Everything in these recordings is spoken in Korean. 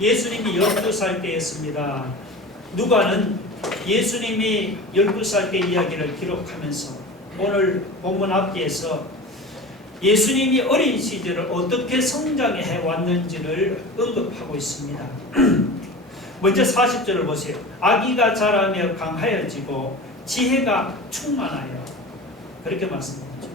예수님이 12살 때였습니다. 누가는 예수님이 12살 때 이야기를 기록하면서 오늘 본문 앞뒤에서 예수님이 어린 시절을 어떻게 성장해 왔는지를 언급하고 있습니다. 먼저 40절을 보세요. 아기가 자라며 강하여지고 지혜가 충만하여, 그렇게 말씀드렸죠.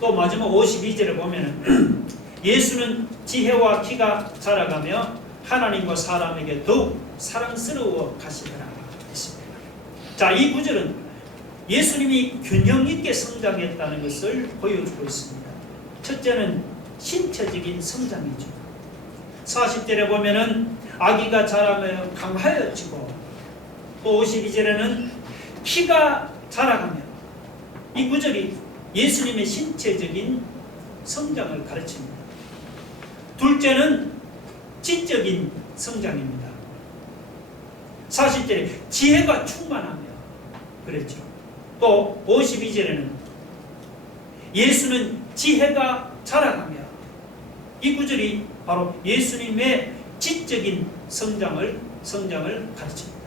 또 마지막 52절에 보면 예수는 지혜와 키가 자라가며 하나님과 사람에게 더욱 사랑스러워 가시더라 했습니다. 자, 이 구절은 예수님이 균형 있게 성장했다는 것을 보여주고 있습니다. 첫째는 신체적인 성장이죠. 40절에 보면은 아기가 자라며 강하여지고, 또 52절에는 키가 자라가며, 이 구절이 예수님의 신체적인 성장을 가르칩니다. 둘째는 지적인 성장입니다. 40절에 지혜가 충만하며 그랬죠. 또 52절에는 예수는 지혜가 자라가며, 이 구절이 바로 예수님의 지적인 성장을 가르칩니다.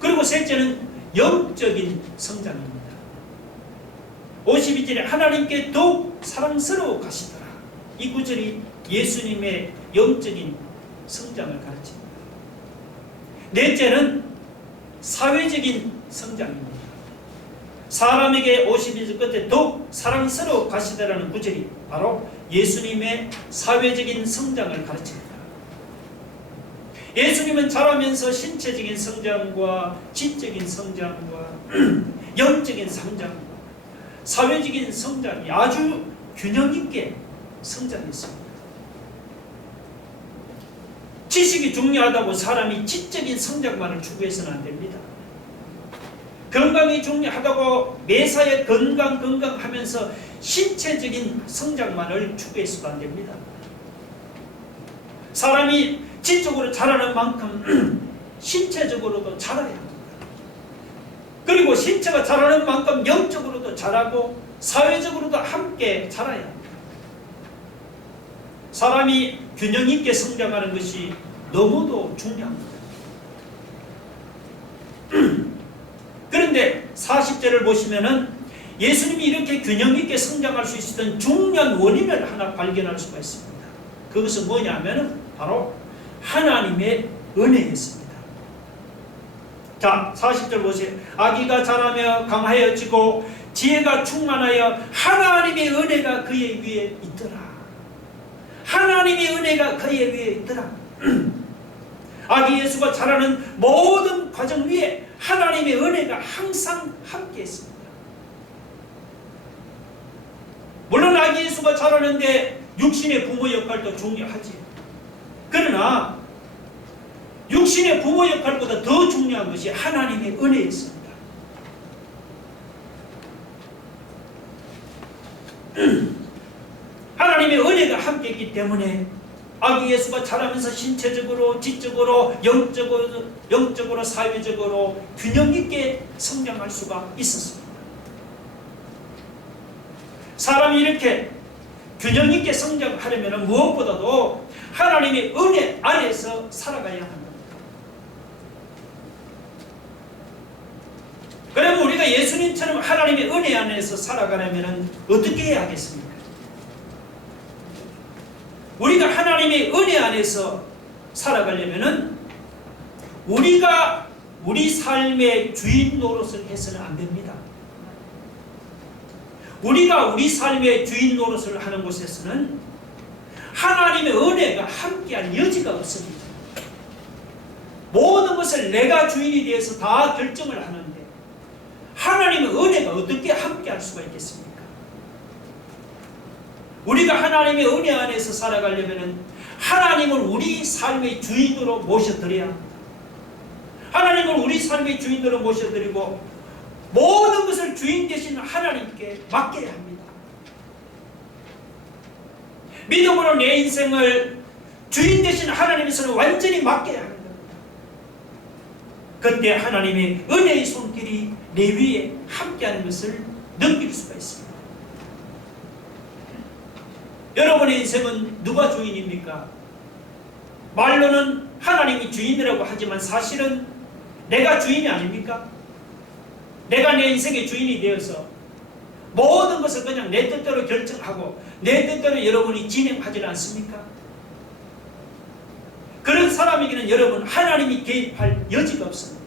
그리고 셋째는 영적인 성장입니다. 52절에 하나님께 더욱 사랑스러워 가시더라. 이 구절이 예수님의 영적인 성장을 가르칩니다. 넷째는 사회적인 성장입니다. 사람에게 52절 끝에 더욱 사랑스러워 가시더라는 구절이 바로 예수님의 사회적인 성장을 가르칩니다. 예수님은 자라면서 신체적인 성장과 지적인 성장과 영적인 성장, 사회적인 성장이 아주 균형 있게 성장했습니다. 지식이 중요하다고 사람이 지적인 성장만을 추구해서는 안 됩니다. 건강이 중요하다고 매사에 건강하면서 신체적인 성장만을 추구해서도 안 됩니다. 사람이 지적으로 자라는 만큼 신체적으로도 자라야 합니다. 그리고 신체가 자라는 만큼 영적으로도 자라고 사회적으로도 함께 자라야 합니다. 사람이 균형 있게 성장하는 것이 너무도 중요합니다. 그런데 40절을 보시면은 예수님이 이렇게 균형 있게 성장할 수 있었던 중요한 원인을 하나 발견할 수가 있습니다. 그것은 뭐냐면은 바로 하나님의 은혜였습니다. 자, 40절 보세요. 아기가 자라며 강하여지고 지혜가 충만하여 하나님의 은혜가 그의 위에 있더라. 하나님의 은혜가 그의 위에 있더라. 아기 예수가 자라는 모든 과정 위에 하나님의 은혜가 항상 함께 있습니다. 물론 아기 예수가 자라는데 육신의 부모 역할도 중요하지. 그러나 육신의 부모 역할보다 더 중요한 것이 하나님의 은혜였습니다. 하나님의 은혜가 함께 있기 때문에 아기 예수가 자라면서 신체적으로, 지적으로, 영적으로, 사회적으로 균형 있게 성장할 수가 있었습니다. 사람이 이렇게 균형 있게 성장하려면 무엇보다도 하나님의 은혜 안에서 살아가야 합니다. 그러면 우리가 예수님처럼 하나님의 은혜 안에서 살아가려면 어떻게 해야 하겠습니까? 우리가 하나님의 은혜 안에서 살아가려면 우리가 우리 삶의 주인 노릇을 해서는 안 됩니다. 우리가 우리 삶의 주인 노릇을 하는 곳에서는 하나님의 은혜가 함께할 여지가 없습니다. 모든 것을 내가 주인이 되어서 다 결정을 하는데 하나님의 은혜가 어떻게 함께할 수가 있겠습니까? 우리가 하나님의 은혜 안에서 살아가려면 하나님을 우리 삶의 주인으로 모셔드려야 합니다. 하나님을 우리 삶의 주인으로 모셔드리고 모든 것을 주인 되신 하나님께 맡겨야 합니다. 믿음으로 내 인생을 주인 되신 하나님의 손에 완전히 맡겨야 합니다. 그때 하나님의 은혜의 손길이 내 위에 함께하는 것을 느낄 수가 있습니다. 여러분의 인생은 누가 주인입니까? 말로는 하나님이 주인이라고 하지만 사실은 내가 주인이 아닙니까? 내가 내 인생의 주인이 되어서 모든 것을 그냥 내 뜻대로 결정하고 내 뜻대로 여러분이 진행하지 않습니까? 그런 사람에게는 여러분 하나님이 개입할 여지가 없습니다.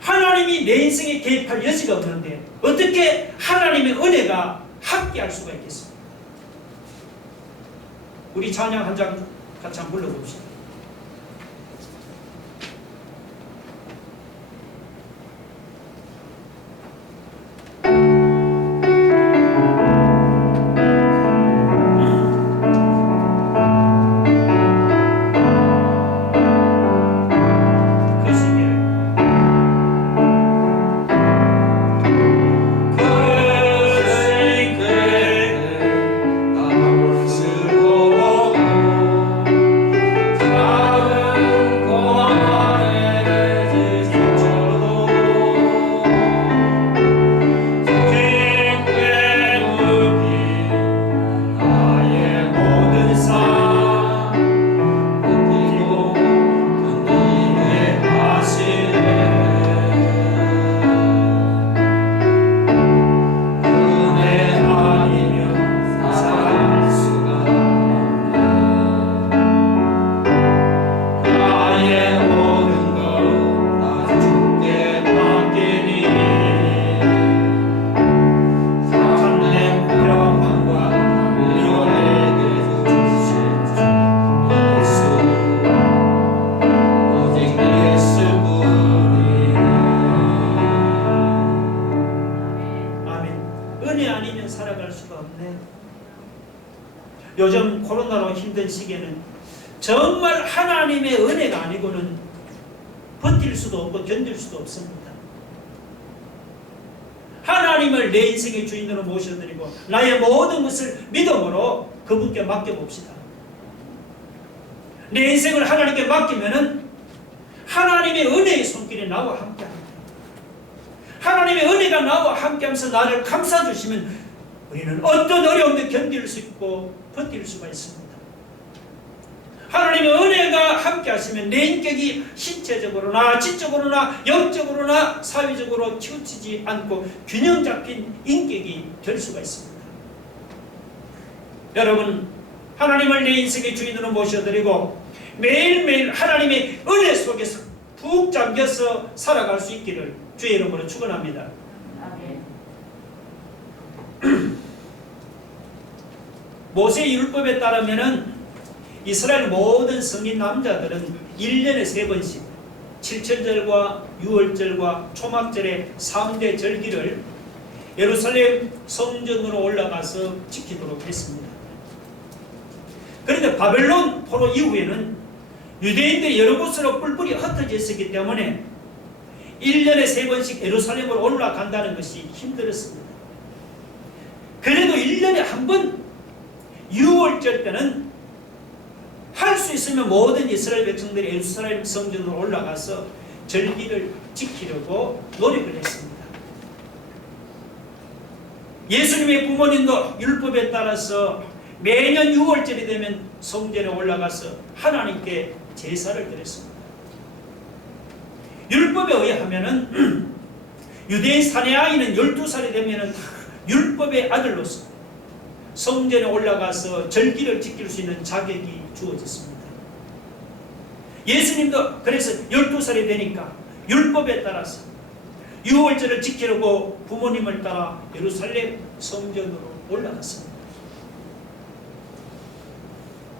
하나님이 내 인생에 개입할 여지가 없는데 어떻게 하나님의 은혜가 함께할 수가 있겠습니까? 우리 찬양 한 장 같이 한번 불러봅시다. 요즘 코로나로 힘든 시기에는 정말 하나님의 은혜가 아니고는 버틸 수도 없고 견딜 수도 없습니다. 하나님을 내 인생의 주인으로 모셔드리고 나의 모든 것을 믿음으로 그분께 맡겨봅시다. 내 인생을 하나님께 맡기면은 하나님의 은혜의 손길이 나와 함께합니다. 하나님의 은혜가 나와 함께하면서 나를 감싸주시면 우리는 어떤 어려움도 견딜 수 있고 버틸 수가 있습니다. 하나님의 은혜가 함께 하시면 내 인격이 신체적으로나 지적으로나 영적으로나 사회적으로 치우치지 않고 균형 잡힌 인격이 될 수가 있습니다. 여러분, 하나님을 내 인생의 주인으로 모셔드리고 매일매일 하나님의 은혜 속에서 푹 잠겨서 살아갈 수 있기를 주의 이름으로 축원합니다. 모세의 율법에 따르면은 이스라엘 모든 성인 남자들은 1년에 3번씩 7절절과 6월절과 초막절의 3대 절기를 예루살렘 성전으로 올라가서 지키도록 했습니다. 그런데 바벨론 포로 이후에는 유대인들이 여러 곳으로 뿔뿔이 흩어져 있었기 때문에 1년에 3번씩 예루살렘으로 올라간다는 것이 힘들었습니다. 그래도 1년에 한 번 6월절 때는 할 수 있으면 모든 이스라엘 백성들이 예루살렘 성전으로 올라가서 절기를 지키려고 노력을 했습니다. 예수님의 부모님도 율법에 따라서 매년 6월절이 되면 성전에 올라가서 하나님께 제사를 드렸습니다. 율법에 의하면은 유대인 사내 아이는 12살이 되면은 다 율법의 아들로서 성전에 올라가서 절기를 지킬 수 있는 자격이 주어졌습니다. 예수님도 그래서 12살이 되니까 율법에 따라서 6월절을 지키려고 부모님을 따라 예루살렘 성전으로 올라갔습니다.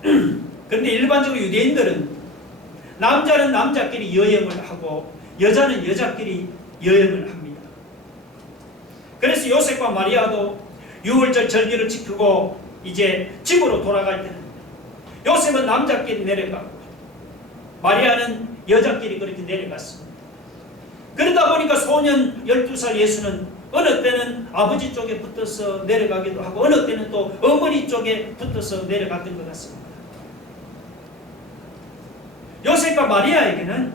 그런데 일반적으로 유대인들은 남자는 남자끼리 여행을 하고 여자는 여자끼리 여행을 합니다. 그래서 요셉과 마리아도 6월절 절기를 지키고 이제 집으로 돌아갈 때는 요셉은 남자끼리 내려가고 마리아는 여자끼리 그렇게 내려갔습니다. 그러다 보니까 소년 12살 예수는 어느 때는 아버지 쪽에 붙어서 내려가기도 하고 어느 때는 또 어머니 쪽에 붙어서 내려갔던 것 같습니다. 요셉과 마리아에게는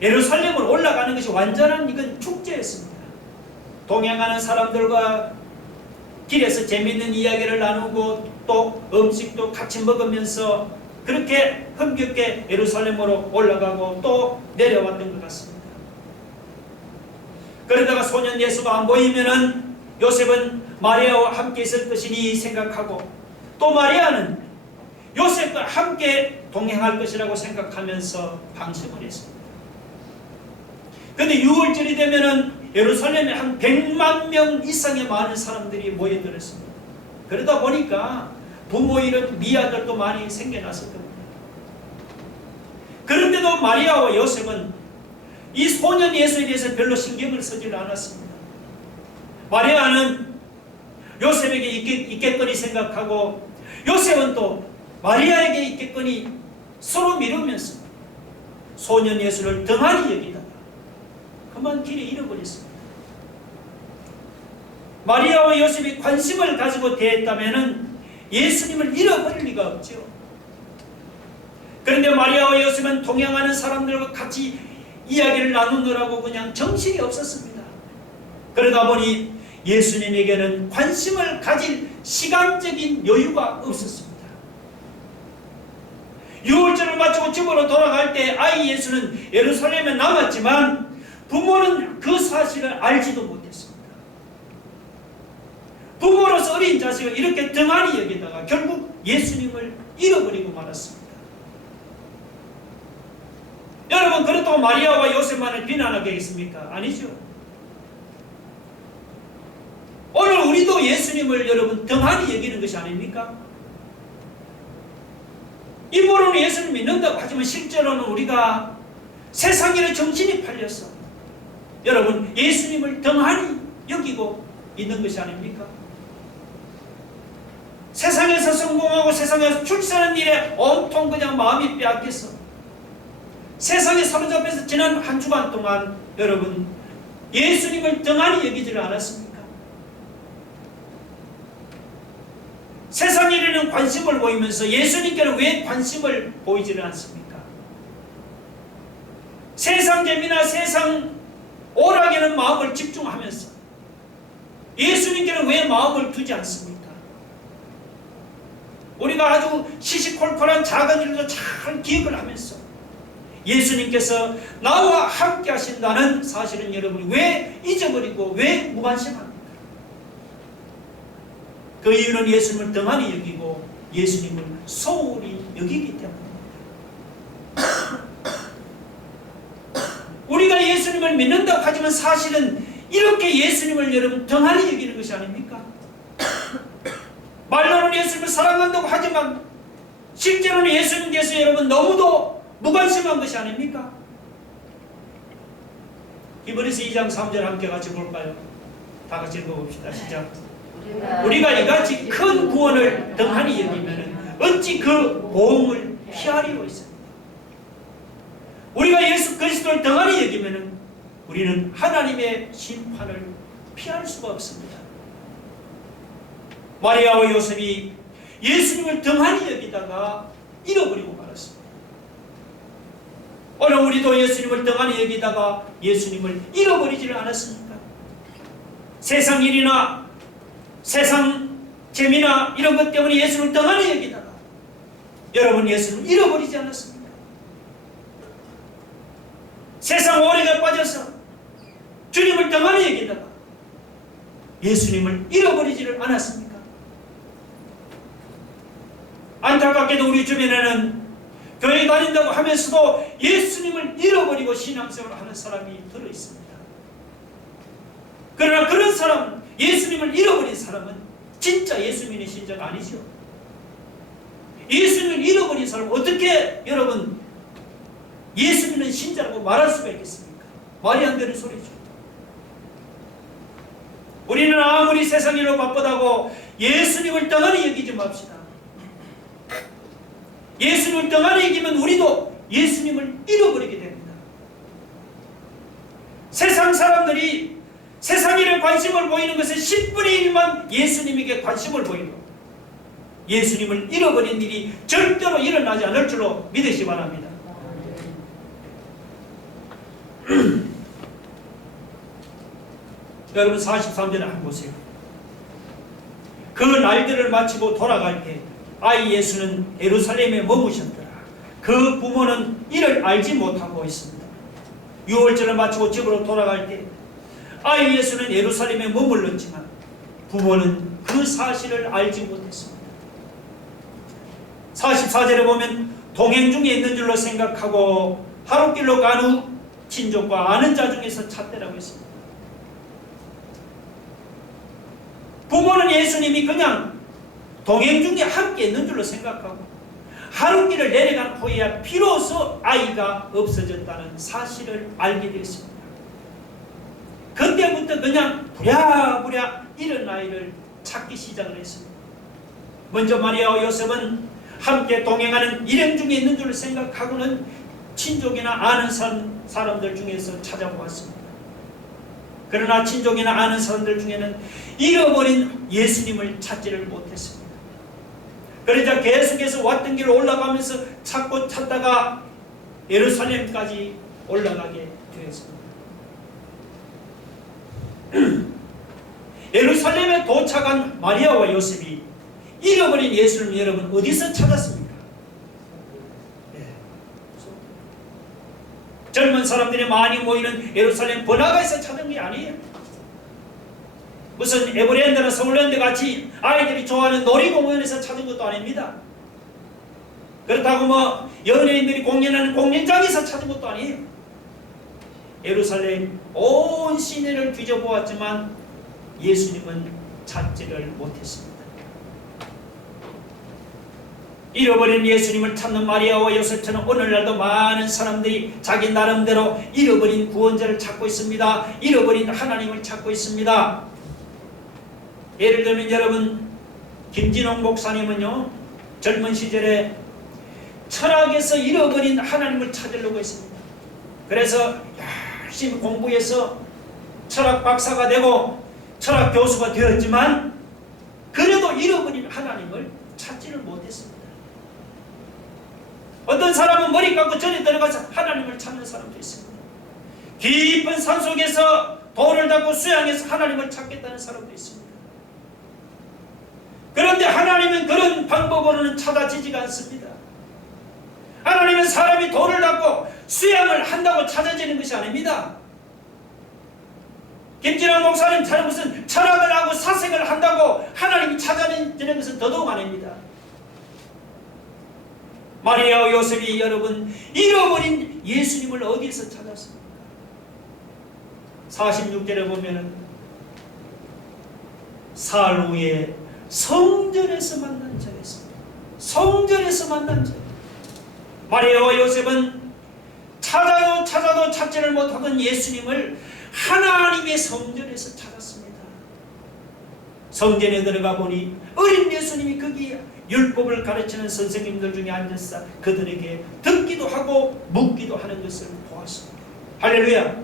예루살렘으로 올라가는 것이 완전한 이건 축제였습니다. 동행하는 사람들과 길에서 재미있는 이야기를 나누고 또 음식도 같이 먹으면서 그렇게 흥겹게 예루살렘으로 올라가고 또 내려왔던 것 같습니다. 그러다가 소년 예수가 안 보이면은 요셉은 마리아와 함께 있을 것이니 생각하고 또 마리아는 요셉과 함께 동행할 것이라고 생각하면서 방심을 했습니다. 그런데 6월절이 되면은 예루살렘에 한 100만 명 이상의 많은 사람들이 모여들었습니다. 그러다 보니까 부모 잃은 미아들도 많이 생겨났을 겁니다. 그런데도 마리아와 요셉은 이 소년 예수에 대해서 별로 신경을 쓰지 않았습니다. 마리아는 요셉에게 있겠거니 생각하고 요셉은 또 마리아에게 있겠거니 서로 미루면서 소년 예수를 등한히 여기다가 그만 길에 잃어버렸습니다. 마리아와 요셉이 관심을 가지고 대했다면 예수님을 잃어버릴 리가 없죠. 그런데 마리아와 요셉은 동행하는 사람들과 같이 이야기를 나누느라고 그냥 정신이 없었습니다. 그러다 보니 예수님에게는 관심을 가질 시간적인 여유가 없었습니다. 6월절을 마치고 집으로 돌아갈 때 아이 예수는 예루살렘에 남았지만 부모는 그 사실을 알지도 못했습니다. 부모로서 어린 자식을 이렇게 등한히 여기다가 결국 예수님을 잃어버리고 말았습니다. 여러분, 그렇다고 마리아와 요셉만을 비난하겠습니까? 아니죠. 오늘 우리도 예수님을 여러분 등한히 여기는 것이 아닙니까? 입으로는 예수님 믿는다고 하지만 실제로는 우리가 세상에 정신이 팔려서 여러분 예수님을 등한히 여기고 있는 것이 아닙니까? 세상에서 성공하고 세상에서 출세하는 일에 온통 그냥 마음이 빼앗겨서 세상에 사로잡혀서 지난 한 주간 동안 여러분 예수님을 등한히 여기지를 않았습니까? 세상 일에는 관심을 보이면서 예수님께는 왜 관심을 보이지를 않습니까? 세상 재미나 세상 오락에는 마음을 집중하면서 예수님께는 왜 마음을 두지 않습니까? 우리가 아주 시시콜콜한 작은 일도 잘 기억을 하면서 예수님께서 나와 함께 하신다는 사실은 여러분이 왜 잊어버리고 왜 무관심합니까? 그 이유는 예수님을 등한히 여기고 예수님을 소홀히 여기기 때문입니다. 우리가 예수님을 믿는다고 하지만 사실은 이렇게 예수님을 여러분 등한히 여기는 것이 아닙니까? 말로는 예수님을 사랑한다고 하지만 실제로는 예수님께서 여러분 너무도 무관심한 것이 아닙니까? 히브리서 2장 3절 함께 같이 볼까요? 다 같이 읽어봅시다. 시작. 우리가 이같이 큰 구원을 등한히 여기면 어찌 그 보응을 피하리오 있습니다. 우리가 예수 그리스도를 등한히 여기면 우리는 하나님의 심판을 피할 수가 없습니다. 마리아와 요셉이 예수님을 등한히 여기다가 잃어버리고 말았습니다. 오늘 우리도 예수님을 등한히 여기다가 예수님을 잃어버리지를 않았습니까? 세상 일이나 세상 재미나 이런 것 때문에 예수를 등한히 여기다가 여러분 예수를 잃어버리지 않았습니까? 세상 오래가 빠져서 주님을 등한히 여기다가 예수님을 잃어버리지를 않았습니까? 안타깝게도 우리 주변에는 교회 다닌다고 하면서도 예수님을 잃어버리고 신앙생활을 하는 사람이 들어있습니다. 그러나 그런 사람, 예수님을 잃어버린 사람은 진짜 예수 믿는 신자가 아니죠. 예수님을 잃어버린 사람은 어떻게 여러분 예수 믿는 신자라고 말할 수가 있겠습니까? 말이 안 되는 소리죠. 우리는 아무리 세상 일로 바쁘다고 예수님을 등한히 여기지 맙시다. 예수님을 등한히 여기면 우리도 예수님을 잃어버리게 됩니다. 세상 사람들이 세상 일에 관심을 보이는 것은 10분의 1만 예수님에게 관심을 보이고 예수님을 잃어버린 일이 절대로 일어나지 않을 줄로 믿으시 바랍니다. 여러분 43절에 한번 보세요. 그 날들을 마치고 돌아갈 때 아이 예수는 예루살렘에 머무셨더라. 그 부모는 이를 알지 못하고 있습니다. 유월절을 마치고 집으로 돌아갈 때 아이 예수는 예루살렘에 머물렀지만 부모는 그 사실을 알지 못했습니다. 44절에 보면 동행 중에 있는 줄로 생각하고 하룻길로 간 후 친족과 아는 자 중에서 찾더라고 했습니다. 부모는 예수님이 그냥 동행 중에 함께 있는 줄로 생각하고 하룻길을 내려간 후에야 비로소 아이가 없어졌다는 사실을 알게 되었습니다. 그때부터 그냥 부랴부랴 이런 아이를 찾기 시작을 했습니다. 먼저 마리아와 요셉은 함께 동행하는 일행 중에 있는 줄 생각하고는 친족이나 아는 사람들 중에서 찾아보았습니다. 그러나 친족이나 아는 사람들 중에는 잃어버린 예수님을 찾지를 못했습니다. 그러자 계속해서 왔던 길을 올라가면서 찾고 찾다가 예루살렘까지 올라가게 되었습니다. 예루살렘에 도착한 마리아와 요셉이 잃어버린 예수를 여러분 어디서 찾았습니까? 젊은 사람들이 많이 모이는 예루살렘 번화가에서 찾은 게 아니에요. 무슨 에버랜드나 서울랜드 같이 아이들이 좋아하는 놀이공원에서 찾은 것도 아닙니다. 그렇다고 뭐 연예인들이 공연하는 공연장에서 찾은 것도 아니에요. 예루살렘 온 시내를 뒤져보았지만 예수님은 찾지를 못했습니다. 잃어버린 예수님을 찾는 마리아와 요셉처럼 오늘날도 많은 사람들이 자기 나름대로 잃어버린 구원자를 찾고 있습니다. 잃어버린 하나님을 찾고 있습니다. 예를 들면 여러분 김진홍 목사님은요 젊은 시절에 철학에서 잃어버린 하나님을 찾으려고 했습니다. 그래서 열심히 공부해서 철학 박사가 되고 철학 교수가 되었지만 그래도 잃어버린 하나님을 찾지를 못했습니다. 어떤 사람은 머리 감고 전에 들어가서 하나님을 찾는 사람도 있습니다. 깊은 산속에서 돌을 닦고 수양해서 하나님을 찾겠다는 사람도 있습니다. 그런데 하나님은 그런 방법으로는 찾아지지가 않습니다. 하나님은 사람이 돌을 닦고 수양을 한다고 찾아지는 것이 아닙니다. 김진환 목사님처럼 무슨 철학을 하고 사색을 한다고 하나님이 찾아지는 것은 더더욱 아닙니다. 마리아와 요셉이 여러분 잃어버린 예수님을 어디에서 찾았습니까? 46절에 보면은 사흘 후에 성전에서 만난 자였습니다. 성전에서 만난 자. 마리아와 요셉은 찾아도 찾지를 못하던 예수님을 하나님의 성전에서 찾았습니다. 성전에 들어가 보니 어린 예수님이 거기에 율법을 가르치는 선생님들 중에 앉아서 그들에게 듣기도 하고 묻기도 하는 것을 보았습니다. 할렐루야.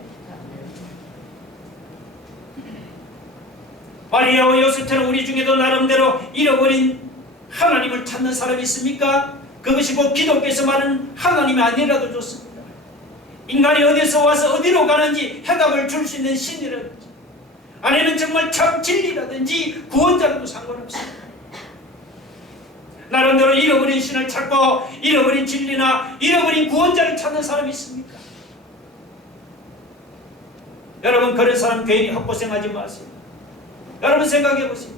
마리아와 요셉처럼 우리 중에도 나름대로 잃어버린 하나님을 찾는 사람이 있습니까? 그것이 곧 기독교에서 말하는 하나님이 아니라도 좋습니다. 인간이 어디서 와서 어디로 가는지 해답을 줄 수 있는 신이라든지 아니면 정말 참 진리라든지 구원자라도 상관없습니다. 나름대로 잃어버린 신을 찾고 잃어버린 진리나 잃어버린 구원자를 찾는 사람이 있습니까? 여러분 그런 사람 괜히 헛고생하지 마세요. 여러분 생각해 보세요.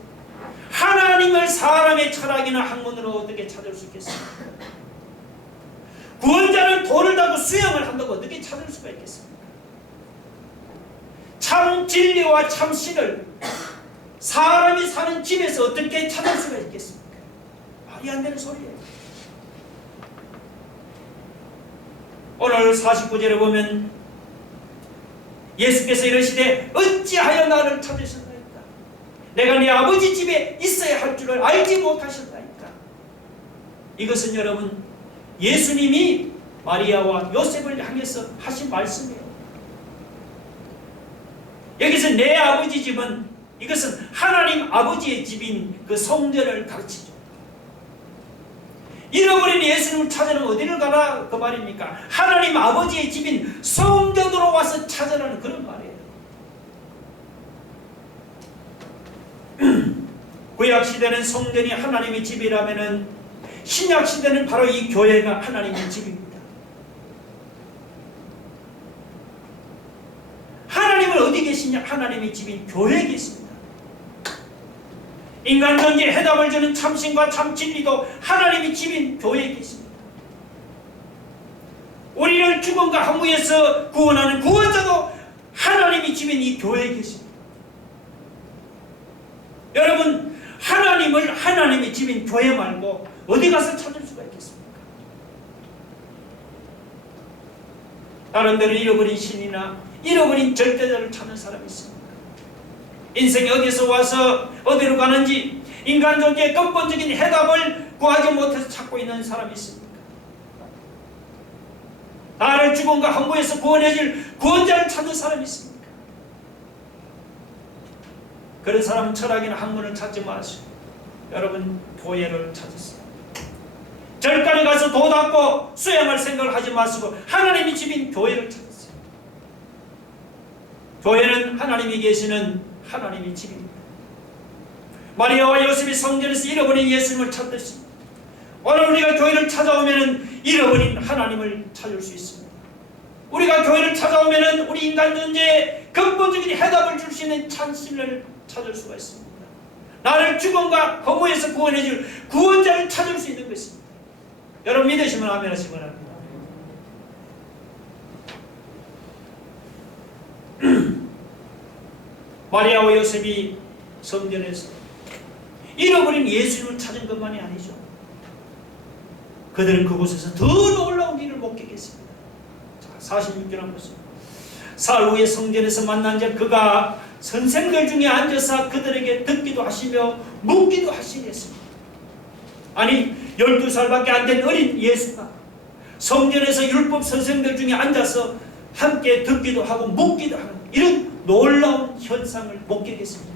하나님을 사람의 철학이나 학문으로 어떻게 찾을 수 있겠습니까? 구원자를 돌을 닦고 수양을 한다고 어떻게 찾을 수가 있겠습니까? 참 진리와 참 신을 사람이 사는 집에서 어떻게 찾을 수가 있겠습니까? 말이 안 되는 소리예요. 오늘 49절에 보면 예수께서 이르시되 어찌하여 나를 찾으셨나이까? 내가 네 아버지 집에 있어야 할 줄을 알지 못하셨나이까? 이것은 여러분 예수님이 마리아와 요셉을 향해서 하신 말씀이에요. 여기서 내 아버지 집은 이것은 하나님 아버지의 집인 그 성전을 가르치죠. 잃어버린 예수님을 찾으려면 어디를 가라 그 말입니까? 하나님 아버지의 집인 성전으로 와서 찾으라는 그런 말이에요. 구약 시대는 성전이 하나님의 집이라면은 신약 시대는 바로 이 교회가 하나님의 집입니다. 하나님은 어디 계시냐? 하나님의 집인 교회에 계십니다. 인간 전제에 해답을 주는 참신과 참진리도 하나님의 집인 교회에 계십니다. 우리를 죽음과 항구에서 구원하는 구원자도 하나님의 집인 이 교회에 계십니다. 여러분, 하나님을 하나님의 집인 교회 말고 어디 가서 찾을 수가 있겠습니까? 다른 데는 잃어버린 신이나 잃어버린 절대자를 찾는 사람이 있습니다. 인생이 어디서 와서 어디로 가는지 인간 존재의 근본적인 해답을 구하지 못해서 찾고 있는 사람이 있습니까? 나를 죽음과 항구에서 구원해줄 구원자를 찾는 사람이 있습니까? 그런 사람은 철학이나 학문을 찾지 마시고 여러분 교회를 찾으세요. 절간에 가서 도 닦고 수양할 생각을 하지 마시고 하나님의 집인 교회를 찾으세요. 교회는 하나님이 계시는 하나님의 집입니다. 마리아와 요셉이 성전에서 잃어버린 예수님을 찾듯이 오늘 우리가 교회를 찾아오면 잃어버린 하나님을 찾을 수 있습니다. 우리가 교회를 찾아오면 우리 인간 존재의 근본적인 해답을 줄 수 있는 찬신을 찾을 수가 있습니다. 나를 죽음과 허무에서 구원해줄 구원자를 찾을 수 있는 것입니다. 여러분 믿으시면 아멘 하시기 바랍니다. 마리아와 요셉이 성전에서 잃어버린 예수님을 찾은 것만이 아니죠. 그들은 그곳에서 더 놀라운 일을 목격했습니다. 자, 46절 한번 보세요. 사흘 후에 성전에서 만난 자 그가 선생들 중에 앉아서 그들에게 듣기도 하시며 묻기도 하시니 했습니다. 아니 12살밖에 안 된 어린 예수가 성전에서 율법 선생들 중에 앉아서 함께 듣기도 하고 묻기도 하는 이런 놀라운 현상을 목격했습니다.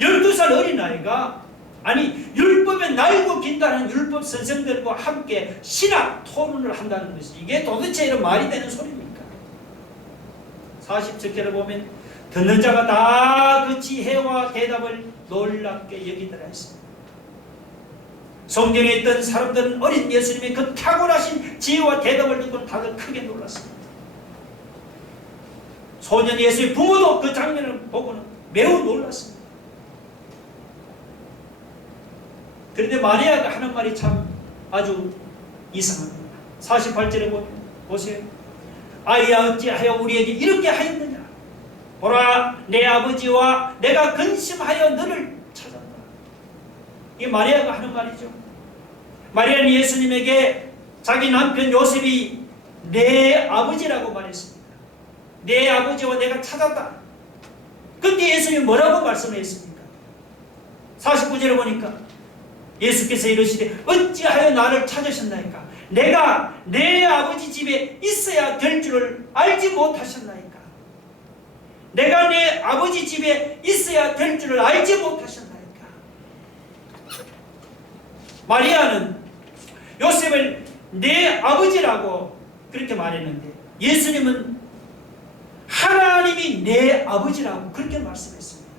12살 어린아이가 아니 율법에 날고 긴다는 율법 선생들과 함께 신학 토론을 한다는 것이 이게 도대체 이런 말이 되는 소리입니까? 40절을 보면 듣는 자가 다 그 지혜와 대답을 놀랍게 여기더라 했습니다. 성경에 있던 사람들은 어린 예수님의 그 탁월하신 지혜와 대답을 듣고 다들 크게 놀랐습니다. 소년 예수의 부모도 그 장면을 보고는 매우 놀랐습니다. 그런데 마리아가 하는 말이 참 아주 이상합니다. 48절에 보세요. 아이야 어찌하여 우리에게 이렇게 하였느냐? 보라 내 아버지와 내가 근심하여 너를 찾았다. 이게 마리아가 하는 말이죠. 마리아는 예수님에게 자기 남편 요셉이 내 아버지라고 말했습니다. 내 아버지와 내가 찾았다. 그때 예수님이 뭐라고 말씀을 했습니까? 49절에 보니까 예수께서 이르시되 어찌하여 나를 찾으셨나이까? 내가 내 아버지 집에 있어야 될 줄을 알지 못하셨나이까? 내가 내 아버지 집에 있어야 될 줄을 알지 못하셨나이까? 마리아는 요셉을 내 아버지라고 그렇게 말했는데 예수님은 하나님이 내 아버지라고 그렇게 말씀했습니다.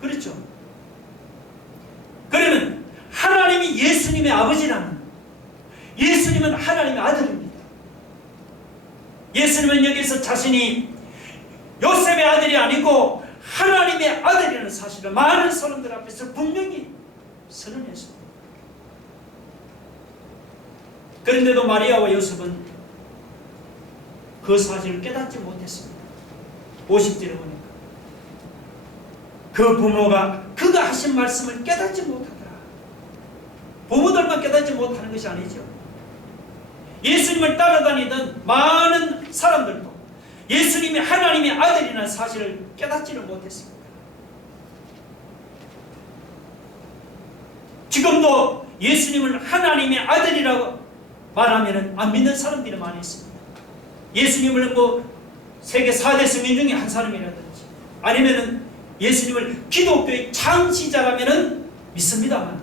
그렇죠? 그러면 하나님이 예수님의 아버지라면 예수님은 하나님의 아들입니다. 예수님은 여기서 자신이 요셉의 아들이 아니고 하나님의 아들이라는 사실을 많은 사람들 앞에서 분명히 선언했습니다. 그런데도 마리아와 요셉은 그 사실을 깨닫지 못했습니다. 50절에 보니까 그 부모가 그가 하신 말씀을 깨닫지 못하더라. 부모들만 깨닫지 못하는 것이 아니죠. 예수님을 따라다니던 많은 사람들도 예수님이 하나님의 아들이라는 사실을 깨닫지를 못했습니다. 지금도 예수님을 하나님의 아들이라고 말하면 안 믿는 사람들이 많이 있습니다. 예수님을 세계 4대 성인 중에 한 사람이라든지 아니면은 예수님을 기독교의 창시자라면은 믿습니다만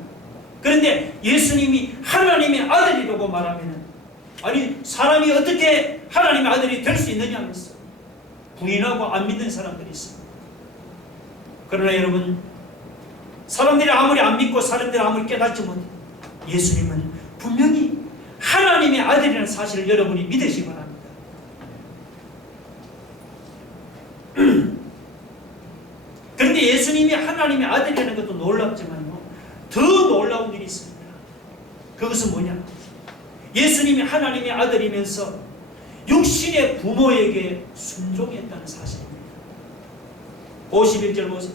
그런데 예수님이 하나님의 아들이라고 말하면은 아니 사람이 어떻게 하나님의 아들이 될 수 있느냐 하면서 부인하고 안 믿는 사람들이 있습니다. 그러나 여러분 사람들이 아무리 안 믿고 사람들이 아무리 깨닫지 못해 예수님은 분명히 하나님의 아들이라는 사실을 여러분이 믿으시기 바랍니다. 그런데 예수님이 하나님의 아들이라는 것도 놀랍지만요, 더 놀라운 일이 있습니다. 그것은 뭐냐? 예수님이 하나님의 아들이면서 육신의 부모에게 순종했다는 사실입니다. 51절 보세요.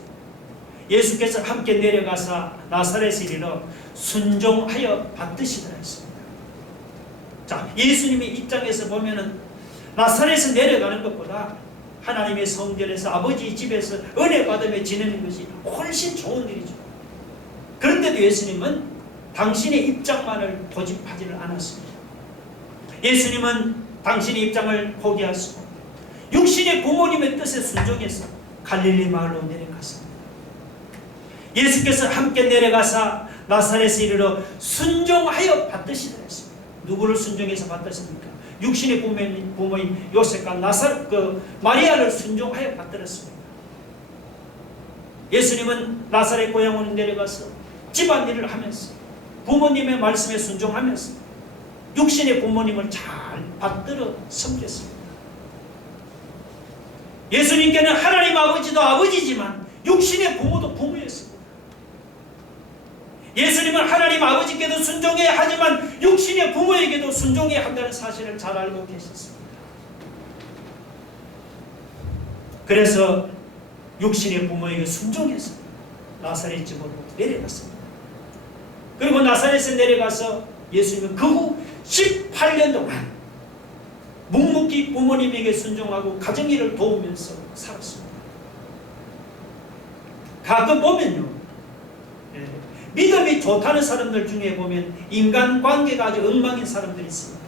예수께서 함께 내려가사 나사렛에 이르러 순종하여 받으시더라 했습니다. 자, 예수님의 입장에서 보면은 나사렛에 내려가는 것보다 하나님의 성전에서 아버지 집에서 은혜 받으며 지내는 것이 훨씬 좋은 일이죠. 그런데도 예수님은 당신의 입장만을 고집하지를 않았습니다. 예수님은 당신의 입장을 포기하시고 육신의 부모님의 뜻에 순종해서 갈릴리 마을로 내려갔습니다. 예수께서 함께 내려가사 나사렛에 이르러 순종하여 받으시더라 했습니다. 누구를 순종해서 받으십니까? 육신의 부모인 요셉과 마리아를 순종하여 받들었습니다. 예수님은 나사렛 고향으로 내려가서 집안일을 하면서 부모님의 말씀에 순종하면서 육신의 부모님을 잘 받들어 섬겼습니다. 예수님께는 하나님 아버지도 아버지지만 육신의 부모도 부모였습니다. 예수님은 하나님 아버지께도 순종해야 하지만 육신의 부모에게도 순종해야 한다는 사실을 잘 알고 계셨습니다. 그래서 육신의 부모에게 순종해서 나사렛 집으로 내려갔습니다. 그리고 나사렛에 내려가서 예수님은 그 후 18년 동안 묵묵히 부모님에게 순종하고 가정일을 도우면서 살았습니다. 가끔 보면요, 믿음이 좋다는 사람들 중에 보면 인간관계가 아주 엉망인 사람들이 있습니다.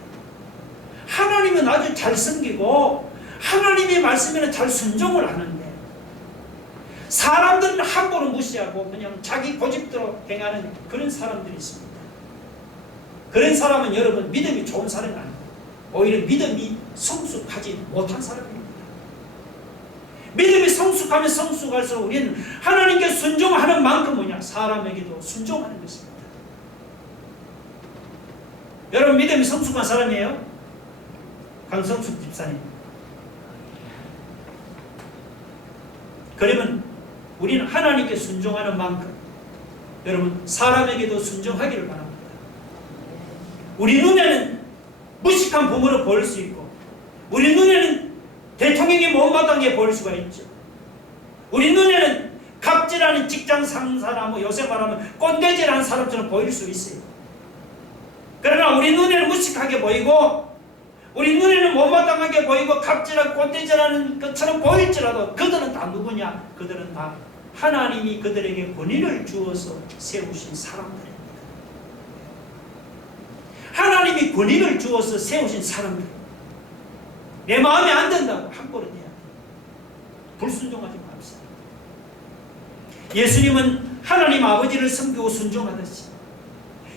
하나님은 아주 잘 섬기고 하나님의 말씀에는 잘 순종을 하는데 사람들은 함부로 무시하고 그냥 자기 고집대로 행하는 그런 사람들이 있습니다. 그런 사람은 여러분 믿음이 좋은 사람이 아닙니다. 오히려 믿음이 성숙하지 못한 사람입니다. 믿음이 성숙하면 성숙할수록 우리는 하나님께 순종하는 만큼 뭐냐? 사람에게도 순종하는 것입니다. 여러분 믿음이 성숙한 사람이에요? 강성숙 집사님. 그러면 우리는 하나님께 순종하는 만큼 여러분 사람에게도 순종하기를 바랍니다. 우리 눈에는 무식한 부모를 보일 수 있고 우리 눈에는 대통령이 못마땅해 보일 수가 있죠. 우리 눈에는 갑질하는 직장 상사나 요새 말하면 꼰대질하는 사람처럼 보일 수 있어요. 그러나 우리 눈에는 무식하게 보이고 우리 눈에는 못마땅하게 보이고 갑질하고 꼰대질하는 것처럼 보일지라도 그들은 다 누구냐? 그들은 다 하나님이 그들에게 권위를 주어서 세우신 사람들입니다. 하나님이 권위를 주어서 세우신 사람들. 내 마음에 안 든다고 함부로 해야 돼요. 불순종하지 맙시다. 예수님은 하나님 아버지를 섬기고 순종하듯이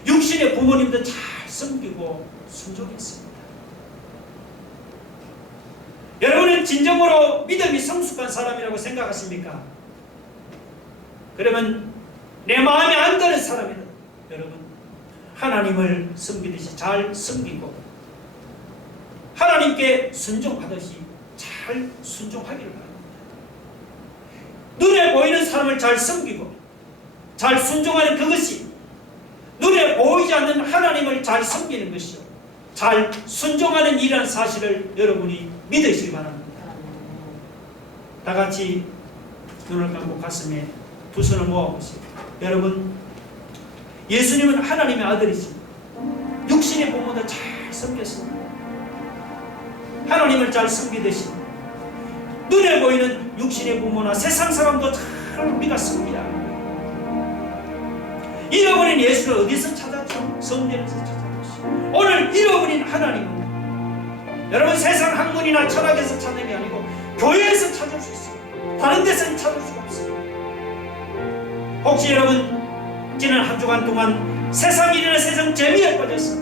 육신의 부모님도 잘 섬기고 순종했습니다. 여러분은 진정으로 믿음이 성숙한 사람이라고 생각하십니까? 그러면 내 마음에 안 드는 사람이다. 여러분 하나님을 섬기듯이 잘 섬기고 하나님께 순종하듯이 잘 순종하기를 바랍니다. 눈에 보이는 사람을 잘 섬기고 잘 순종하는 그것이 눈에 보이지 않는 하나님을 잘 섬기는 것이요 잘 순종하는 일이라는 사실을 여러분이 믿으시기 바랍니다. 다 같이 눈을 감고 가슴에 두 손을 모아보시고 여러분 예수님은 하나님의 아들이십니다. 육신의 부모도 잘 섬겼습니다. 하나님을 잘 섬기듯이 눈에 보이는 육신의 부모나 세상 사람도 잘 우리가 섬기라. 잃어버린 예수를 어디서 찾았죠? 성전에서 찾았죠. 오늘 잃어버린 하나님은 여러분 세상 학문이나 철학에서 찾는 게 아니고 교회에서 찾을 수 있습니다. 다른 데서는 찾을 수가 없습니다. 혹시 여러분 지난 한 주간 동안 세상 일이나 세상 재미에 빠져서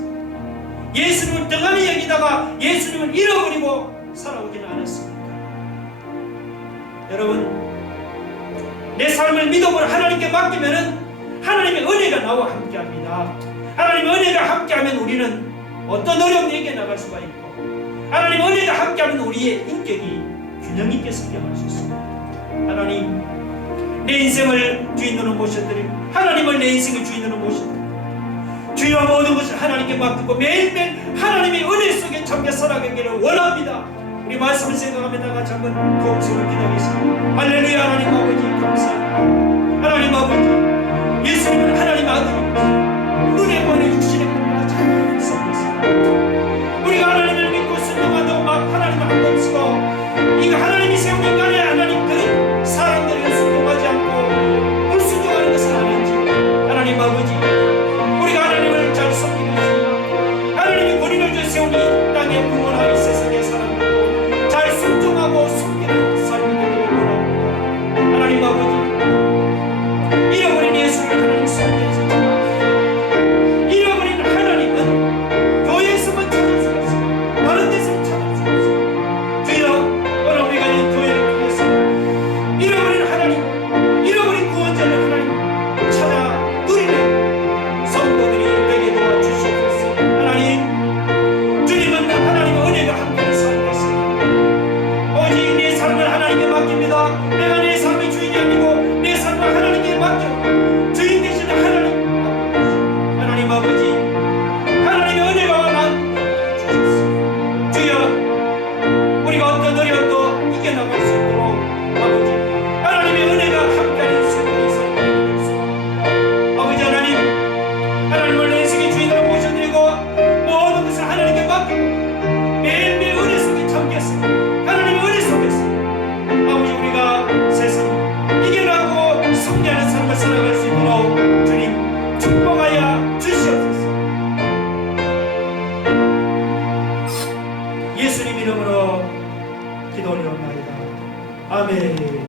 예수님을 등한히 여기다가 예수님을 잃어버리고 살아오지는 않았습니까? 여러분 내 삶을 믿음으로 하나님께 맡기면은 하나님의 은혜가 나와 함께합니다. 하나님의 은혜가 함께하면 우리는 어떤 어려움도 이겨나갈 수가 있고, 하나님의 은혜가 함께하면 우리의 인격이 균형 있게 성장할 수 있습니다. 하나님, 내 인생을 주인으로 모셔드리고 하나님을 내 인생의 주인으로 모셔드리고 주여 모든 것을 하나님께 맡기고 매일매일 하나님의 은혜 속에 잠겨 살아가기를 원합니다. 우리 말씀을 생각하며 다 같이 한번 동성을 기도하겠습니다. 할렐루야. 하나님 아버지 감사합니다. 하나님 아버지, 예수님은 하나님 아들입니다. 눈에 보이는 육신의 것보다 잘 살았습니다. 우리가 하나님을 믿고 순종한다고 막 하나님을 한 번 쓰고 이거 하나님이 세운 인간의 하나님 그 사람들에게 순종하지 않고 불순종하는 것은 아닌지 하나님 아버지, 우리가 하나님을 잘 섬기는 시간 하나님이 본인을 주 세운 이 땅에 부모나 이 세상의 사람들도 잘 순종하고 섬기는 삶이 되기를 원합니다. 하나님 아버지, 잃어버린 예수를 하나님 섬겨서 잃어버린 하나님은 교회에서만 찾을 수가 없어요. 다른 데서 찾을 수가 없어요. 주여, 오늘 우리가 이 교회를 통해서 잃어버린 하나님, 잃어버린 구원자를 하나님 찾아 누리는 성도들이 되게 도와주시옵소서. 하나님, 주님은 하나님의 은혜가 함께하는 삶이 있습니다. 오직 내 삶을 하나님께 맡깁니다. 내가 내 삶의 주인이 아니고 내 삶을 하나님께 맡겨 주인 되시는 하나님 아버지, 하나님의 은혜가 난 주셨습니다. 주여, 우리가 어떤 어려움도 이겨나갈 수 있도록 아버지, 하나님의 은혜가 함께하는 순간이 있습니다. 아버지 하나님, 하나님을 내 인생의 주인으로 모셔드리고 모든 것을 하나님께 맡기고 매일매일 은혜 속에 잠겼습니다. 하나님의 은혜 속에서 아버지, 우리가 세상 이겨나고 승리하는 삶을 살아갈 수 있도록 주님 축복하여 주시옵소서. 예수님 이름으로 기도 올려옵나이다. 아멘.